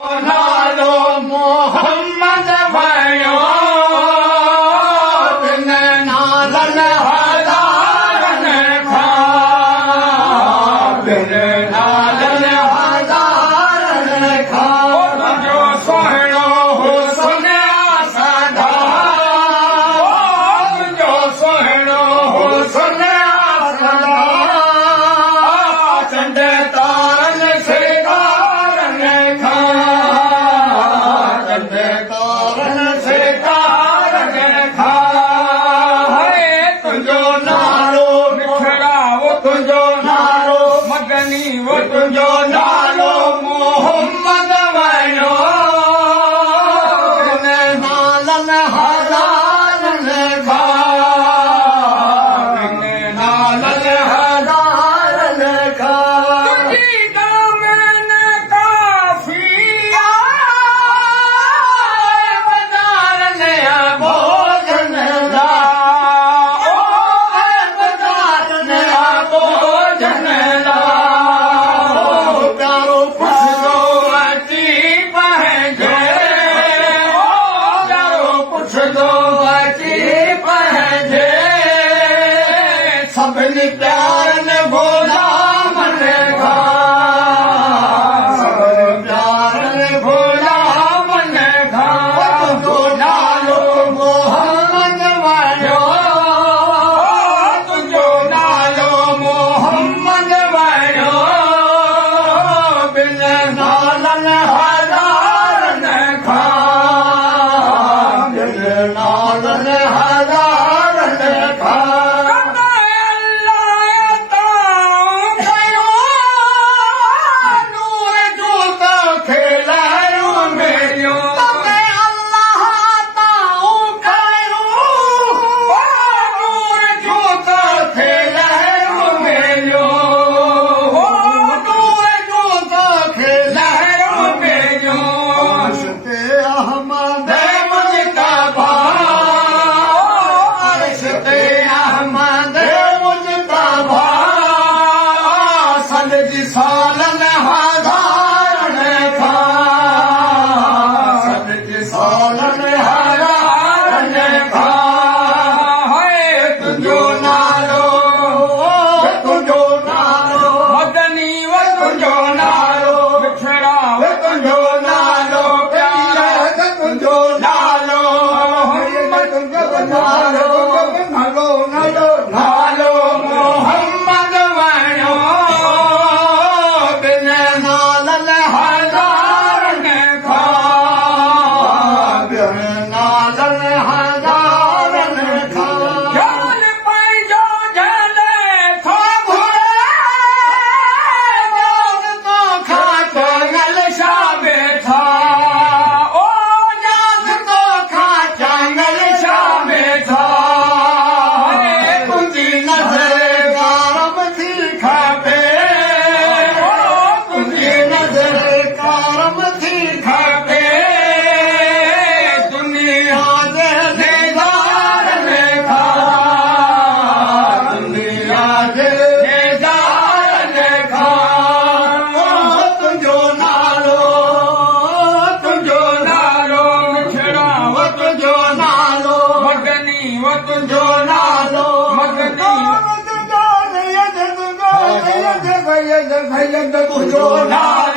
नालो मोहम्मद भयो बिन नालन हज़ारन खां बिन नालन हज़ारन खां तुंहिंजो सुहिणो हुस्न सदा तुंहिंजो सुहिणो हुस्न सदा चंड तारन सितारन खां तुंहिंजो नालो निखराओ तुंहिंजो नालो मदनी वो तुंहिंजो नालो मोहम्मद वयो बिन नालन हज़ारन खां बिन नालन हज़ारन खां तुंहिंजी दामन काफ़ी सभिनी प्यारन गुलामन खां सभिनी प्यारन गुलामन खां तुंहिंजो नालो मोहम्मद वयो तुंहिंजो नालो मोहम्मद वयो बिन नालन हज़ारन खां बिन नालन हज़ारन खां सालन हज़ारन खां सदके सालन हज़ारन खां तुंहिंजो नालो मदनी वो तुंहिंजो नालो बिछड़ा वो तुंहिंजो नालो प्यार तुंहिंजो नालो तुंहिंजो नालो नालो नालो नालो मोहम्मद वयो हज़ारन खां बिन नालन हज़ारन खां जान पंहिंजो झले थो घुरे जान तोखां चङल छा वेठा ओ जान तोखां चङल छा वेठा तुंहिंजी नज़र कारम थी खपे तुंहिंजी नज़र कारम थी खपे दुनिया जे नेज़ारन खां दुनिया जे नेज़ारन खां तुंहिंजो नालो निखरा वो तुंहिंजो नालो मदनी वो तुंहिंजो नालो मदनी तुंहिंजो नालो